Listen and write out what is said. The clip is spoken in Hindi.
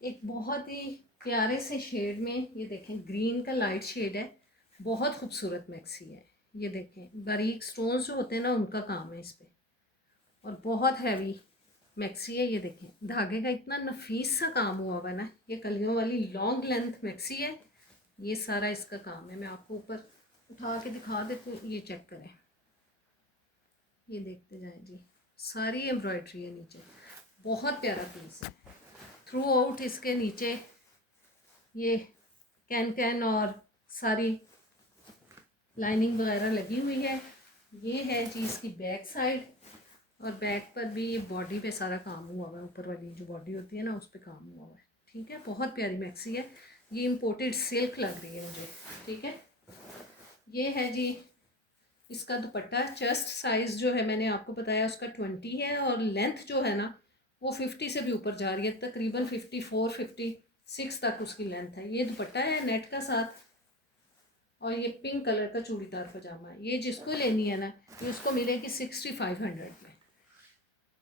एक बहुत ही प्यारे से शेड में, ये देखें ग्रीन का लाइट शेड है, बहुत खूबसूरत मैक्सी है। ये देखें बारीक स्टोन्स जो होते हैं ना उनका काम है इस पर, और बहुत हैवी मैक्सी है। ये देखें धागे का इतना नफीस सा काम हुआ हुआ है ना, ये कलियों वाली लॉन्ग लेंथ मैक्सी है। ये सारा इसका काम है। मैं आपको ऊपर उठा के दिखा देती हूँ, ये चेक करें, ये देखते जाएं जी, सारी एम्ब्रॉयडरी है नीचे, बहुत प्यारा पीस है। थ्रू आउट इसके नीचे ये कैन कैन और सारी लाइनिंग वगैरह लगी हुई है। ये है जी इसकी बैक साइड, और बैक पर भी ये बॉडी पे सारा काम हुआ हुआ है, ऊपर वाली जो बॉडी होती है ना उस पर काम हुआ हुआ है। ठीक है, बहुत प्यारी मैक्सी है। ये इम्पोर्टेड सिल्क लग रही है मुझे। ठीक है, ये है जी इसका दुपट्टा। चेस्ट साइज़ जो है मैंने आपको बताया उसका 20 है, और लेंथ जो है ना वो 50 से भी ऊपर जा रही है, तकरीबन 54-56 तक उसकी लेंथ है। ये दुपट्टा है नेट का साथ, और ये पिंक कलर का चूड़ीदार पजामा है। ये जिसको लेनी है ना ये उसको मिलेगी 6500 में।